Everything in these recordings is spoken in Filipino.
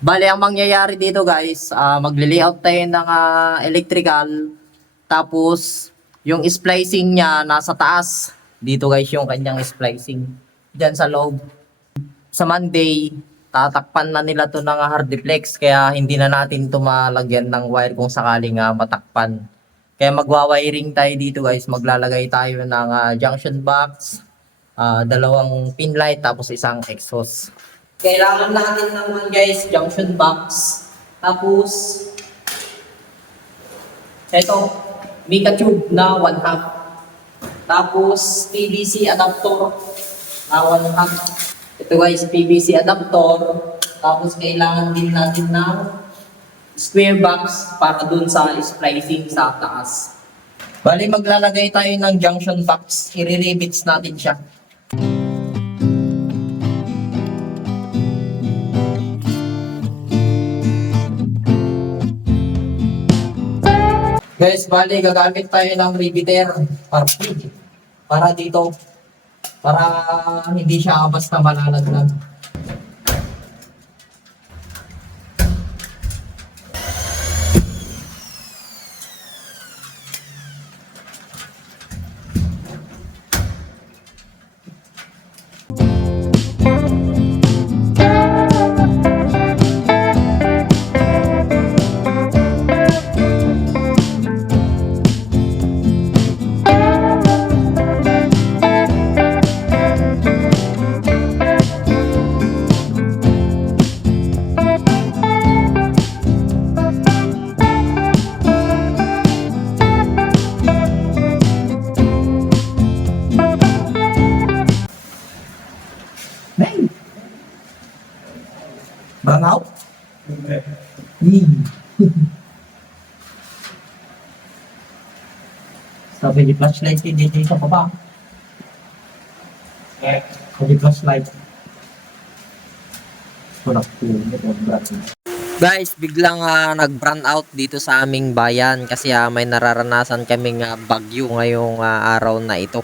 Bale, ang mangyayari dito guys, magli-layout tayo ng electrical. Tapos, yung splicing niya nasa taas. Dito guys yung kanyang splicing. Diyan sa loob. Sa Monday, tatakpan na nila to ng hardiplex. Kaya hindi na natin to malagyan ng wire kung sakaling matakpan. Kaya magwa-wiring tayo dito guys. Maglalagay tayo ng junction box, dalawang pin light, tapos isang exhaust. Kailangan natin naman guys, junction box. Tapos, eto, Mica tube na 1/2. Tapos, PVC adapter na 1/2. Ito guys, PVC adapter. Tapos, kailangan din natin ng square box para dun sa splicing sa taas. Bali, maglalagay tayo ng junction box. I-rivets natin siya. Guys, bali, gagamit tayo ng riveter para dito. Para hindi siya basta malalaglag. Burn out? Sabi ni flashlight dito sa baba. Sabi flashlight. Guys, biglang nag-brown out dito sa aming bayan kasi may nararanasan kaming bagyo ngayong araw na ito.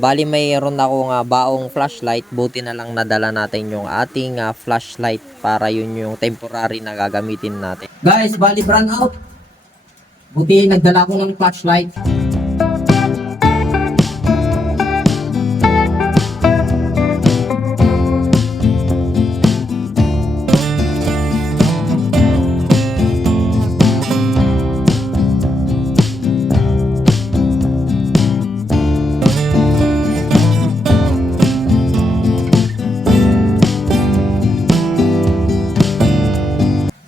Bali mayroon akong baong flashlight, buti na lang nadala natin yung ating flashlight para yun yung temporary na gagamitin natin. Guys, bali brown out. Buti nagdala ko ng flashlight.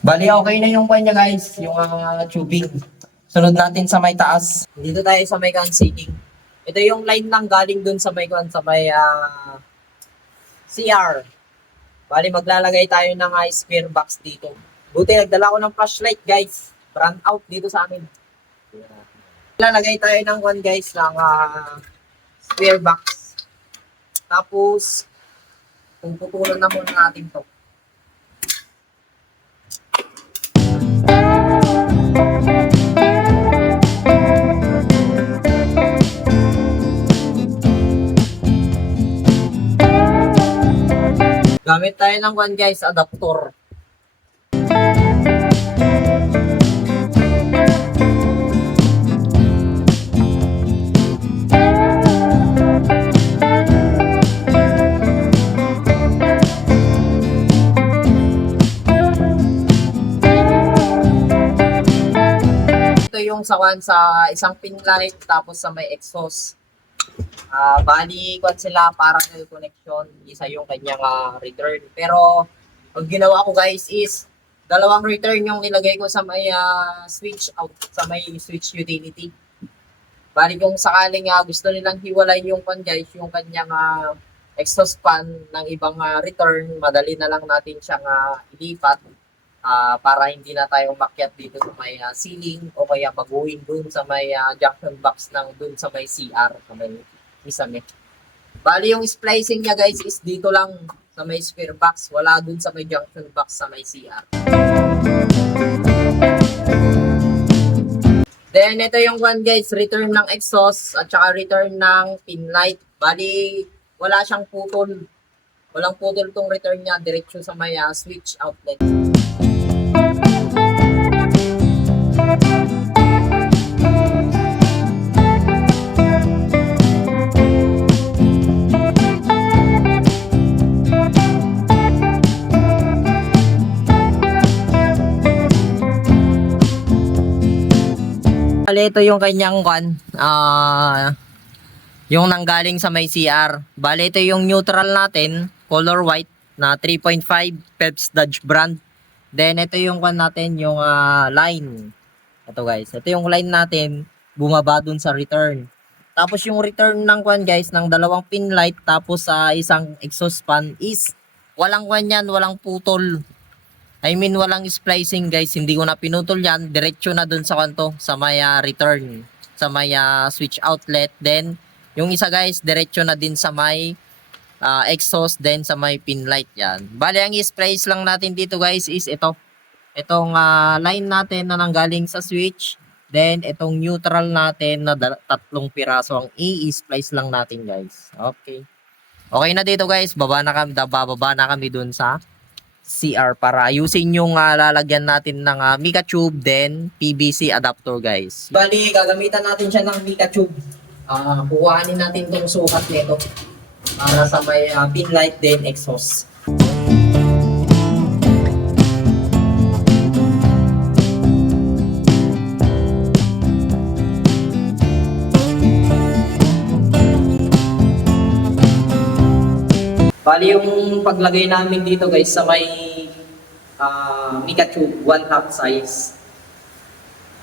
Bali, okay na yung kanya guys, yung tubing. Sunod natin sa may taas. Dito tayo sa may seating. Ito yung line ng galing dun sa may CR. Bali, maglalagay tayo ng spare box dito. Buti, nagdala ko ng flashlight guys. Brand out dito sa amin. Lalagay tayo ng guys, ng spare box. Tapos, puputulan na muna natin to. Gamit tayo ng guys, adapter. Ito yung sa isang pin light tapos sa may exhaust. Bali, sila parallel connection, isa yung kanyang return. Pero, ang ginawa ko guys is, dalawang return yung nilagay ko sa may switch out, sa may switch utility. Bali, kung sakaling gusto nilang hiwalay yung guys, yung kanyang exhaust fan ng ibang return, madali na lang natin siyang ilipat para hindi na tayo makyat dito sa may ceiling o kaya baguhin dun sa may junction box ng dun sa may CR, sa may isame. Bali yung splicing niya guys is dito lang sa may spare box, wala dun sa may junction box sa may CR. Then ito yung guys, return ng exhaust at saka return ng pin light. Bali wala siyang putol. Walang putol tong return niya, diretso sa may switch outlet. Bale, ito yung kanyang yung nanggaling sa may CR. Bale, ito yung neutral natin, color white na 3.5 Peps Dodge brand. Then, ito yung natin, yung line. Ito guys, ito yung line natin, bumaba dun sa return. Tapos yung return ng guys, ng dalawang pin light, tapos sa isang exhaust fan is, walang yan, walang putol. I mean, walang splicing guys, hindi ko na pinutol yan, diretso na dun sa sa may return, sa may switch outlet. Then, yung isa guys, diretso na din sa may exhaust, then sa may pin light yan. Bale, ang splice lang natin dito guys is ito. Itong line natin na nanggaling sa switch, then itong neutral natin na tatlong piraso ang i-splice lang natin guys. Okay. Okay na dito guys, bababa na kami dun sa CR para ayusin yung lalagyan natin ng mica tube, then PVC adapter guys. Bali, gagamitan natin siya ng mica tube. Kuhanin natin tong sukat nito para sa may pin light, then exhaust. Bali yung paglagay namin dito guys sa may mica tube, 1/2 size.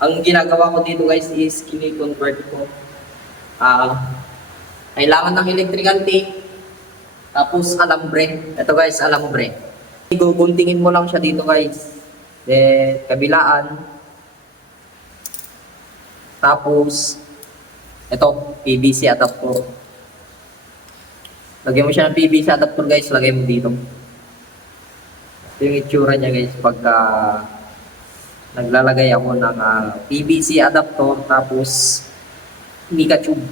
Ang ginagawa ko dito guys is kini-convert ko. Kailangan ng electrical tape, tapos alambre. Ito guys, alambre. Guguntingin mo lang siya dito guys. Then kabilaan. Tapos ito, PVC adapter. Lagyan mo siya ng PVC adapter guys, lagay mo dito. Ito yung itsura niya guys pagka naglalagay ako ng PVC adapter tapos mica tube.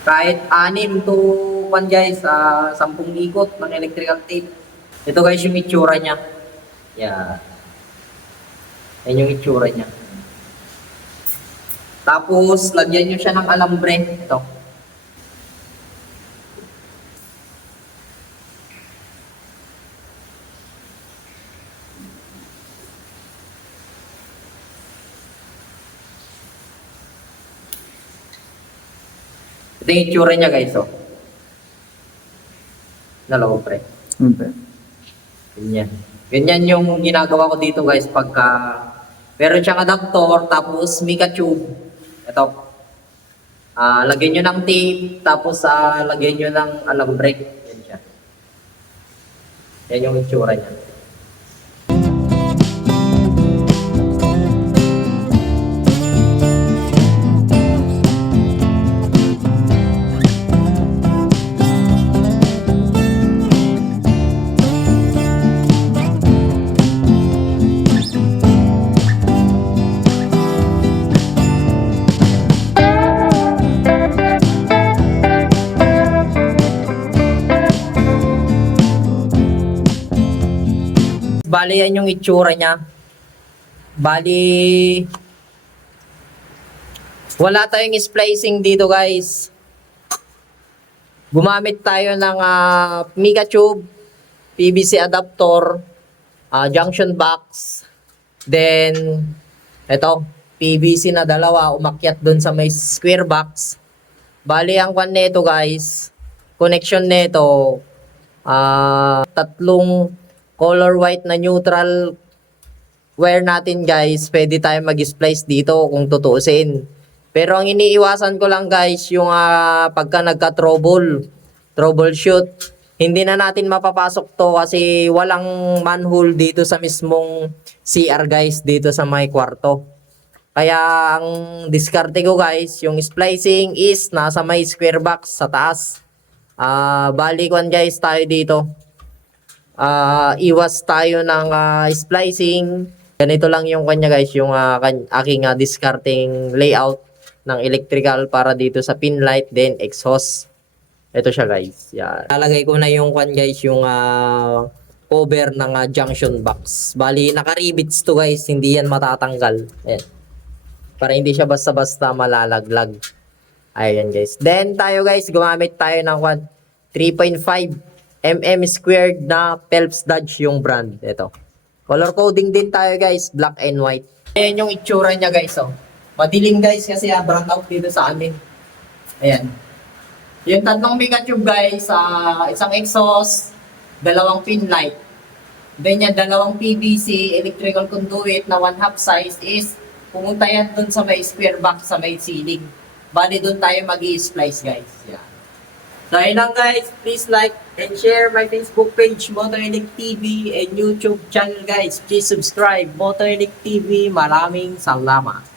Kahit 6 to 1 guys, 10 ikot ng electrical tape. Ito guys yung itsura niya. Yeah. Yan yung itsura niya. Tapos, lagyan nyo siya ng alambre. Ito. Ito yung itsura niya guys. Oh. Alambre. Okay. Ganyan. Ganyan yung ginagawa ko dito guys pagka meron siyang adapter, tapos mica tube. Ito. Lagyan nyo ng tape, tapos lagyan nyo ng alambre. Yan siya. Yan yung itsura niya. Bali, yan yung itsura niya. Bali, wala tayong splicing dito guys. Gumamit tayo ng mica tube, PVC adapter, junction box, then ito, PVC na dalawa, umakyat dun sa may square box. Bali, ang kwan nito guys, connection nito, tatlong color white na neutral wire natin guys, pwede tayo mag-splice dito kung tutuusin. Pero ang iniiwasan ko lang guys, yung pagka troubleshoot, hindi na natin mapapasok to kasi walang manhole dito sa mismong CR guys, dito sa may kwarto. Kaya ang diskarte ko guys, yung splicing is nasa may square box sa taas. Bali kwan guys tayo dito. Iwas tayo ng splicing. Ganito lang yung kanya guys, yung aking discarding layout ng electrical para dito sa pin light, then exhaust. Ito siya guys. Yan. Lalagay ko na yung kwan guys, yung cover ng junction box. Bali, naka-rivets to guys, hindi yan matatanggal. Ayan. Para hindi siya basta-basta malalaglag. Ayan guys. Then tayo guys, gumamit tayo ng 3.5 squared na Phelps Dodge yung brand. Ito. Color coding din tayo guys, black and white. Ayan yung itsura niya guys, oh. Madilim guys kasi brand out dito sa amin. Ayan. Yung tatlong bigat tube guys, isang exhaust, dalawang pin light. Then yung dalawang PVC electrical conduit na 1/2 size is pumunta yan dun sa may square box sa may ceiling. Bali dun tayo mag-i-splice guys. Yeah. So ayun lang guys, please like and share my Facebook page Motorinix TV and YouTube channel guys. Please subscribe Motorinix TV. Maraming salamat.